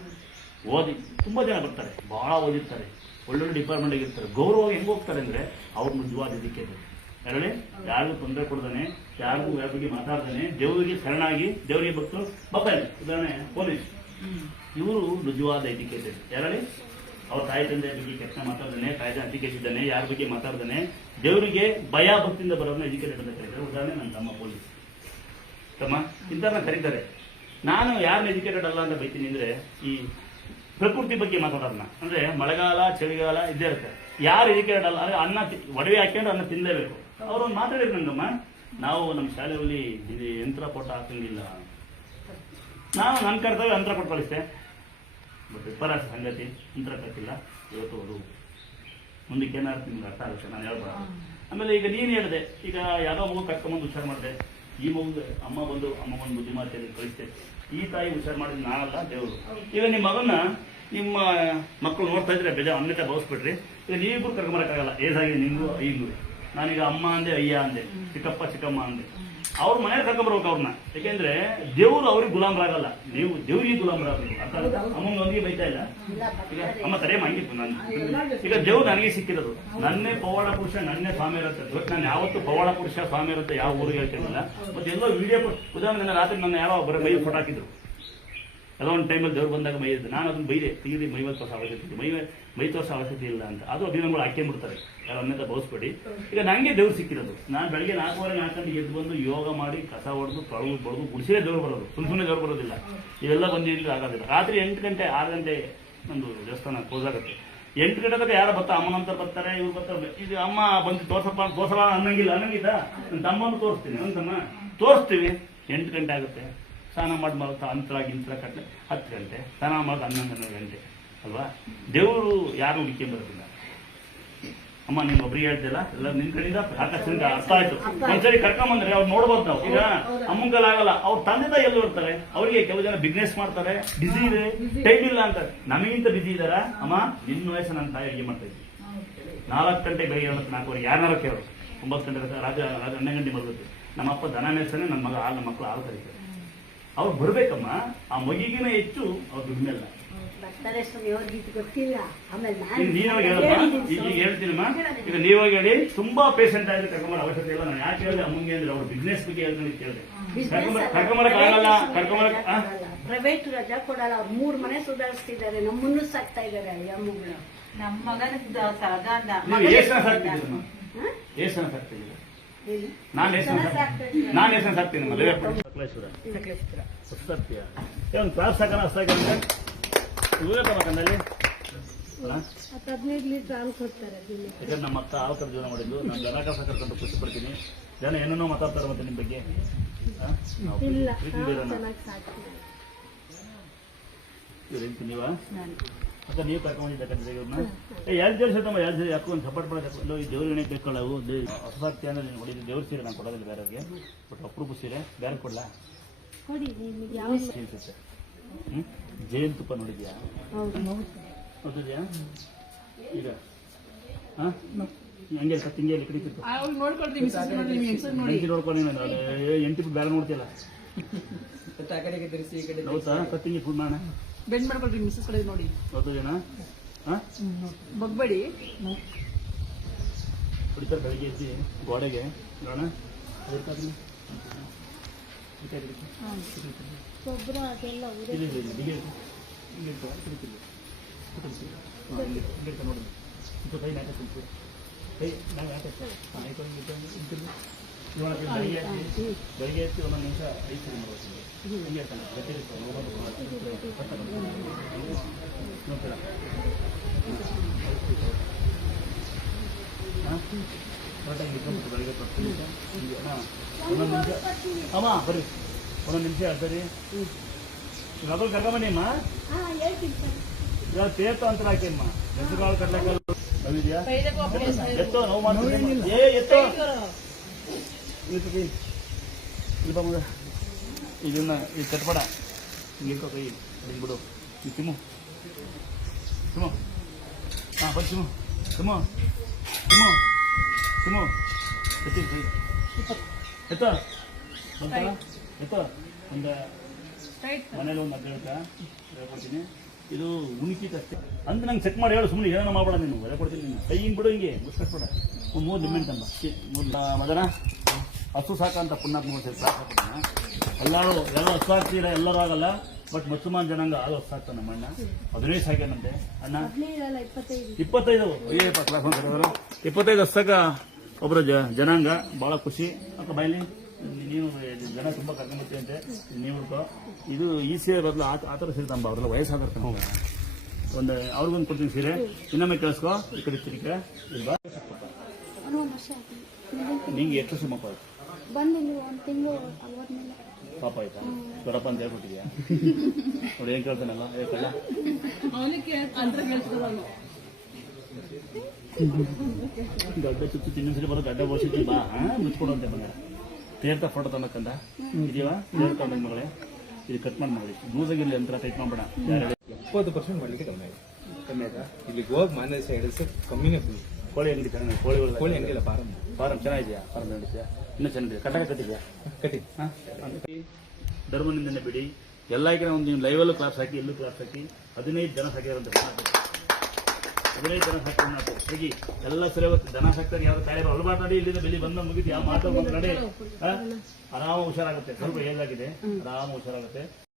ಓದಿ ತುಂಬಾ ಜನ ಬರ್ತಾರೆ, ಬಹಳ ಓದಿರ್ತಾರೆ, ಒಳ್ಳೊಳ್ಳೆ ಡಿಪಾರ್ಟ್ಮೆಂಟ್ ಆಗಿರ್ತಾರೆ. ಗೌರವವಾಗಿ ಹೆಂಗ್ ಹೋಗ್ತಾರೆ ಅಂದ್ರೆ ಅವ್ರು ನಿಜವಾದ ಎಜುಕೇಟೆಡ್. ಯಾರೇ ಯಾರಿಗೂ ತೊಂದರೆ ಕೊಡ್ದಾನೆ, ಯಾರಿಗೂ ಯಾರ ಬಗ್ಗೆ ಮಾತಾಡ್ದಾನೆ, ದೇವರಿಗೆ ಶರಣಾಗಿ, ದೇವರಿಗೆ ಭಕ್ತರು ಬರ್ತಾನೆ. ಉದಾಹರಣೆ ಪೊಲೀಸ್, ಇವರು ನಿಜವಾದ ಎಜುಕೇಟೆಡ್. ಯಾರೇ ಅವ್ರ ತಾಯಿ ತಂದೆ ಬಗ್ಗೆ ಕೆಟ್ಟ ಮಾತಾಡ್ದಾನೆ, ತಾಯಿ ತಂದೆ ಅತಿಕೇಸಿದ್ದಾನೆ, ಯಾರ ಬಗ್ಗೆ ಮಾತಾಡ್ದಾನೆ, ದೇವರಿಗೆ ಭಯ ಭಕ್ತಿಯಿಂದ ಬರೋದನ್ನ ಎಜುಕೇಟೆಡ್ ಅಂತ ಕರೀತಾರೆ. ಉದಾಹರಣೆ ನನ್ನ ತಮ್ಮ ಪೊಲೀಸ್ ತಮ್ಮ ಇಂಥವ್ರನ್ನ ಕರೀತಾರೆ. ನಾನು ಯಾರನ್ನ ಎಜುಕೇಟೆಡ್ ಅಲ್ಲ ಅಂತ ಬೈತೀನಿ ಅಂದ್ರೆ, ಈ ಪ್ರಕೃತಿ ಬಗ್ಗೆ ಮಾತಾಡೋದನ್ನ. ಅಂದ್ರೆ ಮಳೆಗಾಲ ಚಳಿಗಾಲ ಇದ್ದೇ ಇರುತ್ತೆ. ಯಾರು ಎಜುಕೇಟೆಡ್ ಅಲ್ಲ ಅಂದ್ರೆ ಅನ್ನ ಒಡವೆ ಹಾಕೊಂಡು ಅನ್ನ ತಿನ್ಲೇಬೇಕು. ಅವ್ರು ಒಂದು ಮಾತಾಡಿದ್ರು ನಂಗಮ್ಮ, ನಾವು ನಮ್ಮ ಶಾಲೆಯಲ್ಲಿ ಯಂತ್ರ ಕೊಟ್ಟು ಹಾಕಂಗಿಲ್ಲ. ನಾನು ನನ್ನ ಕರ್ತವ್ಯ ಯಂತ್ರ ಕೊಟ್ಟು ಕಳಿಸ್ತೆ. ಬಟ್ ವಿಪರಾಸ ಸಂಗತಿ, ಯಂತ್ರ ಕಟ್ಟಿಲ್ಲ. ಇವತ್ತು ಅದು ಮುಂದಕ್ಕೆ ಏನಾದ್ರು ನಿಮ್ಗೆ ಅರ್ಥ ಆಗುತ್ತೆ, ನಾನು ಹೇಳ್ಬಾರ್ದು. ಆಮೇಲೆ ಈಗ ನೀನು ಹೇಳಿದೆ, ಈಗ ಯಾವುದೋ ಮಗು ಕರ್ಕೊಂಬಂದು ಹುಷಾರು ಮಾಡಿದೆ. ಈ ಮಗು ಅಮ್ಮ ಬಂದು ಬುದ್ಧಿಮಾತೆಯಲ್ಲಿ ಕಳಿಸ್ತೆ. ಈ ತಾಯಿ ಹುಷಾರು ಮಾಡಿದ್ ನಾನಲ್ಲ, ದೇವರು. ಈಗ ನಿಮ್ಮ ಮಗನ್ನ ನಿಮ್ಮ ಮಕ್ಕಳು ನೋಡ್ತಾ ಇದ್ರೆ ಬೇಜಾರು, ಅನ್ಯತೆ ಭಾವಿಸ್ಬಿಟ್ರಿ. ಈಗ ನೀವಿಬ್ರು ಕರ್ಕೊಂಬರಕ್ಕಾಗಲ್ಲ, ಏಜಾಗಿದೆ ನಿಮ್ಗೂ ಈಗೂ. ನಾನೀಗ ಅಮ್ಮ ಅಂದೆ, ಅಯ್ಯ ಅಂದೆ, ಚಿಕ್ಕಪ್ಪ ಚಿಕ್ಕಮ್ಮ ಅಂದೆ. ಅವ್ರ ಮನೇಲಿ ಕರ್ಕೊಂಬರ್ಬೇಕು ಅವ್ರನ್ನ. ಯಾಕೆಂದ್ರೆ ದೇವ್ರು ಅವ್ರಿಗೆ ಗುಲಾಮರಾಗಲ್ಲ, ನೀವು ದೇವ್ರಿಗೆ ಗುಲಾಮರಾಗಬೇಕು. ಅಮ್ಮಂಗೆ ಬೈತಾ ಇಲ್ಲ. ಈಗ ಅಮ್ಮ ತರೇ ಹಂಗಿತ್ತು ನಾನು. ಈಗ ದೇವ್ರು ನನಗೆ ಸಿಕ್ಕಿರೋದು, ನನ್ನೇ ಪವಾಡ ಪುರುಷ, ನನ್ನೇ ಸ್ವಾಮಿ ಇರುತ್ತೆ. ಬಟ್ ನಾನು ಯಾವತ್ತು ಪವಾಡ ಪುರುಷ ಸ್ವಾಮಿ ಇರುತ್ತೆ ಯಾವ ಊರಿಗೆ ಹೇಳ್ತಿರಲಿಲ್ಲ. ಮತ್ತೆ ಎಲ್ಲೋ ವಿಡಿಯೋ, ಉದಾಹರಣೆ ರಾತ್ರಿ ನನ್ನ ಯಾರೋ ಬರೋ ಮೈ ಫೋಟೋ ಹಾಕಿದ್ರು. ಎಲ್ಲ ಒಂದು ಟೈಮಲ್ಲಿ ದೇವ್ರು ಬಂದಾಗ ಮೈ ಇದ್ದು, ನಾನು ಅದನ್ನ ಬೈದೆ, ತೆಗೆದು ಮೈ ತೋರಿಸೋ ಅವಶ್ಯಕತೆ, ಮೈ ತೋರಿಸೋ ಅವಶ್ಯಕತೆ ಇಲ್ಲ ಅಂತ. ಅದು ಅಭಿನಯಗಳು ಹಾಕ್ಕೊಂಡ್ಬಿಡ್ತಾರೆ, ಯಾರು ಅನ್ನೋದ ಭಾವಿಸ್ಬೇಡಿ. ಈಗ ನನಗೆ ದೇವ್ರು ಸಿಕ್ಕಿರೋದು. ನಾನು ಬೆಳಗ್ಗೆ 4:30 ಹಾಕೊಂಡು ಎದ್ದು ಬಂದು ಯೋಗ ಮಾಡಿ, ಕಸ ಹೊಡೆದು, ತೊಳೆದು ಬಡ್ದು, ಗುಡಿಸಲೇ ದೇವ್ರು ಬರೋದು, ಸುಮ್ಮನೆ ದೇವ್ರು ಬರೋದಿಲ್ಲ. ಇವೆಲ್ಲ ಬಂದಿಲ್ಲ, ಆಗೋದಿಲ್ಲ. ರಾತ್ರಿ 8 ಗಂಟೆ 6 ಗಂಟೆ ನಂದು ದೇವಸ್ಥಾನ ಕ್ಲೋಸ್ ಆಗುತ್ತೆ. 8 ಗಂಟೆ ತನಕ ಯಾರು ಬರ್ತಾರೆ, ಅಮ್ಮನಂತರ ಬರ್ತಾರೆ, ಇವ್ರು ಬರ್ತಾರೆ. ಇದು ಅಮ್ಮ ಬಂದು ತೋರ್ಸಲ್ಲ ಅನ್ನಂಗಿಲ್ಲ. ನನ್ನ ತಮ್ಮನ್ನು ತೋರಿಸ್ತೀನಿ, ನನ್ನ ತಮ್ಮ ತೋರಿಸ್ತೀವಿ. 8 ಗಂಟೆ ಆಗುತ್ತೆ. ಸ್ನಾನ ಮಾಡಿ ಮಲ್ತಾ ಅಂತರ ಕಟ್ಟಲೆ 10 ಗಂಟೆ, ಸ್ನಾನ ಮಾಡೋದು 11 ಗಂಟೆ ಅಲ್ವಾ. ದೇವರು ಯಾರು ಹುಡುಕೊಂಬರೋದಿಲ್ಲ. ಅಮ್ಮ ನಿಮ್ಗೆ ಒಬ್ರಿಗೆ ಹೇಳ್ತಿಲ್ಲ, ಎಲ್ಲ ನಿನ್ ಕಡೆಯಿಂದ ಸಾಕಷ್ಟು ಅರ್ಥ ಆಯ್ತು. ಒಂದ್ಸರಿ ಕರ್ಕೊಂಬಂದ್ರೆ ಅವ್ರು ನೋಡ್ಬೋದು ನಾವು. ಈಗ ಅಮ್ಮಂಗಲಾಗಲ್ಲ, ಅವ್ರ ತಂದೆ ತಾಯಿ ಎಲ್ಲಿ ಬರ್ತಾರೆ. ಅವ್ರಿಗೆ ಕೆಲವು ಜನ ಬಿಸ್ನೆಸ್ ಮಾಡ್ತಾರೆ, ಬಿಸಿ ಇದೆ, ಟೈಮ್ ಇಲ್ಲ ಅಂತ. ನಮಗಿಂತ ಬಿಸಿ ಇದಾರ. ಅಮ್ಮ ನಿನ್ನ ವಯಸ್ಸು ನನ್ನ ತಾಯಿ ಅಡುಗೆ ಮಾಡ್ತಾ ಇದ್ವಿ. 4 ಗಂಟೆ ಬೆಳಿಗ್ಗೆ 4:15 ಯಾರನ್ನಾರ ಕೇಳೋರು. 9 ಗಂಟೆ ರಾತ್ರಿ 12 ಗಂಟೆ ಬರುತ್ತೆ. ನಮ್ಮಪ್ಪ ದನ ಮೇಲ್ಸನೆ, ನನ್ನ ಮಕ್ಕಳು ಹಾಲು ಕರೀತಾರೆ. ಅವ್ರು ಬರ್ಬೇಕಮ್ಮ. ಆ ಮಗಿಗಿನ ಹೆಚ್ಚು ಅವ್ರು ದುಡ್ಮೆಲ್ಲ ಗೊತ್ತಿಲ್ಲ. ನೀವಾಗ ಹೇಳಮ್ಮ, ಈಗ ಹೇಳ್ತೀನಮ್ಮ. ಈಗ ನೀವಾಗ ಹೇಳಿ, ತುಂಬಾ ಪೇಷಂಟ್ ಆದ್ರೆ ಕರ್ಕೊಂಬರ ಅವಶ್ಯಕತೆ ಇಲ್ಲ. ನಾನು ಯಾಕೆ ಹೇಳಿದೆ ಅಮ್ಮಂಗೆ ಅಂದ್ರೆ ಅವ್ರ ಬಿಸ್ನೆಸ್ ಬಗ್ಗೆ ಕೇಳಿದೆ. ಕರ್ಕೊಂಬರಕ್ ಆಗಲ್ಲ, ಕರ್ಕೊಂಬರಕ್ ಪ್ರೈವೇಟ್ ರಜಾ ಕೊಡಲ್ಲ. ಅವ್ರು 3 ಮನೆ ಸುಧಾರಿಸ್ತಿದ್ದಾರೆ, ನಮ್ಮನ್ನು ಸಾಕ್ತಾ ಇದ್ದಾರೆ. ಅಮ್ಮಗಳು ನಮ್ಮ ಮಗನ ನೀವು ಏಸನ ಸಾಕ್ತಿದ್ದೀರಮ್ಮ, ಏಸನ ಸಾಕ್ತಿದ್ದೀರ. ನಾನು ಏಸನ ಸಾಕ್ತೀನಿ. ಮದುವೆ ಸಕಲೇಶ್ವರ ಸತ್ಯ ಒಂದು ಕ್ಲಾಸ್ ಸಾಕನ ಅಷ್ಟಾಗಿ ಇವೇಕಂದಲ್ಲಿ 15 ಲೀಟರ್ ಹಾಲು ಕೊಡ್ತಾರೆ. ಯಾಕಂದ್ರೆ ನಮ್ಮ ಅಕ್ಕ ಹಾಲು ಕರ್ ಜೀವನ ಮಾಡಿದ್ದು. ನಾನು ಜನ ಕರ್ಕೊಂಡು ಖುಷಿ ಪಡ್ತೀನಿ. ಜನ ಏನೇನೋ ಮಾತಾಡ್ತಾರೆ ಮತ್ತೆ ನಿಮ್ಮ ಬಗ್ಗೆ. ಇಲ್ಲ, ಚೆನ್ನಾಗಿ ಸಾಕ್ತಾರೆ. ಇವ್ರೇಂತ ನೀವಾ ಮತ್ತೆ ನೀವು ಕರ್ಕೊಂಡಿದ್ದಕ್ಕಂದ್ರೆ ಇವ್ರನ್ನ ಎರಡು ದೇವ್ರ ಸತ್ತಮ್ಮ ಎರಡು ದೇವ್ರು ಯಾಕೋ ಒಂದು ಸಪೋರ್ಟ್ ಮಾಡೋದು ಈ ದೇವ್ರ ಎಣ್ಣೆ ಬೇಕಲ್ಲ ಅವು ಹೊಸದಾಗ್ತಿ ಅಂದ್ರೆ ನೀನು ಹೊಡಿದ್ದು ದೇವ್ರ ಸೀರೆ ನಾನು ಕೊಡೋದಿಲ್ಲ ಬೇರೆಯವ್ರಿಗೆ ಬಟ್ ಅಪರೂಪ ಸೀರೆ ಬೇರೆ ಕೊಡಲ್ಲ ಸೀರೆ ಜೇನು ತುಪ್ಪ ನೋಡಿದ್ಯಾ ನೋಡಿದ್ಯಾ ಈಗ ಹಾಂ ಹಂಗೆ ಹಿಂಗೆ ಕಡಿತಿತ್ತು ನೋಡ್ಕೊಂಡು ನಾನು 8 ಬೇರೆ ನೋಡ್ತಿಲ್ಲ ಹೌದಾ ಕತ್ತಿಂಗಿ ಫುಡ್ ಮಾಡೋಣ ಬೆಂಡ್ ಮಾಡ್ಕೊಳ್ರಿ ಮಿಸ್ಸಸ್ ಕಡೆ ನೋಡಿ ಹೌದು ಜನ ಹಾಂ ಬಗ್ಬೇಡಿ ಹೊಡಿತಾರೆ ಬೆಳಿಗ್ಗೆ ಎದ್ದು ಗೋಡೆಗೆ ನೋಡೋಣ ಗೊಬ್ಬರ ಅದೆಲ್ಲ ನೋಡಿ ಕೈ ನಾಟ ಕುಂತು ಕೈ ನಾವು ಯಾಕೆ ಬೆಳಿಗ್ಗೆ ಎತ್ತಿ ಒಂದೊಂದು ನಿಮಿಷ 5 ಸರಿ ಮಾಡ್ಬೋದು ಹಂಗೆ ಇರ್ತಾನೆ ಗೊತ್ತಿರುತ್ತೆ ನೋಡ್ತೀರಾ ಹಾಂ ಕರೆಕ್ಟಾಗಿ ಇಟ್ಕೊಂಡ್ಬಿಟ್ಟು ಬೆಳಿಗ್ಗೆ ಕೊಡ್ತೀನಿ ಹಾಂ ಒಂದೊಂದು ನಿಮಿಷ ಅಮ್ಮ ಬರ್ರಿ ಒಂದೊಂದು ನಿಮಿಷ ಸರಿ ಇವಾಗ ಕರ್ಕೊಂಬನ್ನಿಮ್ಮ ಇವಾಗ ತೀರ್ಥ ಅಂತ ಹಾಕಿಮ್ಮ ಹೆಸರುಗಳು ಕಟ್ಲಕ್ಕ ಅವಿದ್ಯಾ ಎತ್ತೋ ನೋವು ಮಾಡ್ತೀನಿ ಏ ಎತ್ತೋ ಸ್ವಲ್ಪ ಮಗ ಇದನ್ನ ಇದು ಕಟ್ಬೇಡ ಹಿಂಗಿರ್ಕೋ ಕೈ ಬಿಡು ಈ ತಿಮ್ಮು ತಿಮ್ಮು ಹಾಂ ಬರ್ ತಿಮ್ಮು ತಿಮ್ಮು ತಿಮ್ಮು ತಿಮ್ಮು ಎತ್ತಿ ಕೈ ಎತ್ತೋ ಬಂತಲ್ಲ ಎತ್ತೋ ಒಂದು ಮನೇಲಿ ಒಂದು ಹಗ್ಗ ಹೇಳ್ಕೊಡ್ತೀನಿ ಇದು ಉಣಿಕಿತಷ್ಟೇ ಅಂತ ನಂಗೆ ಚೆಕ್ ಮಾಡಿ ಹೇಳು ಸುಮ್ಮನೆ ಏನೋ ಮಾಡಬೇಡ ನೀನು ಒಲೆ ಕೊಡ್ತೀನಿ ನೀನು ಕೈ ಹಿಂಗೆ ಬಿಡು ಹಿಂಗೆ ಮುಸ್ಕಟ್ಬೇಡ ಒಂದು 3 ನಿಮಿಷ ತಂಬ ಮದನ ಹಸು ಸಾಕಂತ ಪುಣ್ಯಾತ್ಮ ಸಾಕಾಗ್ತಾನ ಎಲ್ಲರೂ ಎಲ್ಲ ಹಸು ಹಾಕ್ತೀರ ಎಲ್ಲರೂ ಆಗಲ್ಲ ಬಟ್ ಮುಸಲ್ಮಾನ್ ಜನಾಂಗ ಅದು ಹಸು ಹಾಕ್ತಾನೆ ನಮ್ಮ ಅಣ್ಣ 15 ಸಾಕ್ಯಾನಂತೆ ಅಣ್ಣ 25 ಅಯ್ಯಪ್ಪ ಕ್ಲಾಸ್ ಅಂತ 25 ಹಸಾಕ ಒಬ್ಬರು ಜನಾಂಗ ಭಾಳ ಖುಷಿ ಅಕ್ಕ ಬಾಯಲ್ಲಿ ನೀವು ಜನ ತುಂಬ ಕರ್ಕೊಂಡ್ಬರ್ತೀವಿ ಅಂತೆ ನೀವು ಇದು ಈ ಸೀರೆ ಬದಲು ಆ ಥರ ಸೀರೆ ತಂಬ ಅವ್ರೆಲ್ಲ ವಯಸ್ಸಾಗಿರ್ತಾನೆ ಒಂದು ಅವ್ರಿಗೊಂದು ಕೊಡ್ತೀನಿ ಸೀರೆ ಇನ್ನೊಮ್ಮೆ ಕೇಳಿಸ್ಕೊ ಈ ಕಡೆ ತಿರ್ಗ ಇಲ್ವಾ ನಿಂಗೆ ಎಷ್ಟು ಸಿಮ್ಮಪ್ಪ ಆಯ್ತು ಬಂದಿಲ್ಲ 1 ತಿಂಗಳು ಆದ್ಮೇಲೆ ಪಾಪ ಆಯ್ತಾ ದೊಡ್ಡಪ್ಪ ಅಂತ ಹೇಳ್ಬಿಟ್ಟಿದ್ಯಾ ನೋಡಿ ಏನು ಕೇಳ್ತಾನಲ್ಲ ಹೇಳ್ಕಲ್ಲ ಗಡ್ಡೆ ಚುಚ್ಚು ತಿನ್ನೊಂದ್ಸಲಿ ಬರೋ ಗಡ್ಡೆ ಬೋಸಿದ್ವಿ ಬಾ ಮುಚ್ಕೊಡಂತೆ ಬಂದ ತೀರ್ಥ ಫೋಟೋ ತಮ್ಮಕ್ಕಂದ ಇದೀವಾ ತೀರ್ಥ ನನ್ನ ಮಗಳೇ ಇದು ಕಟ್ ಮಾಡಿ ಮಾಡಿ ಲೂಸಾಗಿರಲಿ ಅಂತ ಟೈಟ್ ಮಾಡ್ಬೇಡ 70% ಮಾಡ್ಲಿಕ್ಕೆ ಕಮ್ಮಿ ಆಯ್ತು ಕಮ್ಮಿ ಆಯ್ತಾ ಇಲ್ಲಿಗೆ ಹೋಗಿ ಮಾನ್ಯ ಸೈಡ್ ಕಮ್ಮಿನೇ ಫುಲ್ ಕೋಳಿ ಅಂಗಡಿ ಚೆನ್ನಾಗಿ ಕೋಳಿ ಅಂಗಡಿಲ್ಲ ಫಾರಂ ಚೆನ್ನಾಗಿದೆಯಾ ಫಾರಂ ನಡೀತಿಯಾ ಇನ್ನೂ ಚೆನ್ನಾಗಿದೆ ಕಟ್ಟಾಗ ಕಟ್ಟಿದ್ಯಾ ಕಟ್ಟಿ ಹಾಂ ಧರ್ಮನಿಂದನೇ ಬಿಡಿ ಎಲ್ಲ ಕಡೆ ಒಂದು ನೀವು ಲೈವಲ್ಲೂ ಕ್ಲಾಸ್ ಹಾಕಿ ಎಲ್ಲೂ ಕ್ಲಾಸ್ ಹಾಕಿ 15 ಜನ ಸಾಕಿದಾರಂತೆ 15 ಜನ ಸಾಕಿ ಹೋಗಿ ಎಲ್ಲ ಸರಿ ಹೋಗುತ್ತೆ ದನ ಸಾಕ್ತಾರೆ ಯಾರು ತಾಯಿ ಹೊಲಬಾಟಾಡಿ ಇಲ್ಲಿಂದ ಬೆಳಿ ಬಂದ ಮುಗಿದು ಯಾವ ಮಾತು ನಡೆ ಆರಾಮ ಹುಷಾರಾಗುತ್ತೆ ಸ್ವಲ್ಪ ಏಜಾಗಿದೆ ಆರಾಮ ಹುಷಾರಾಗುತ್ತೆ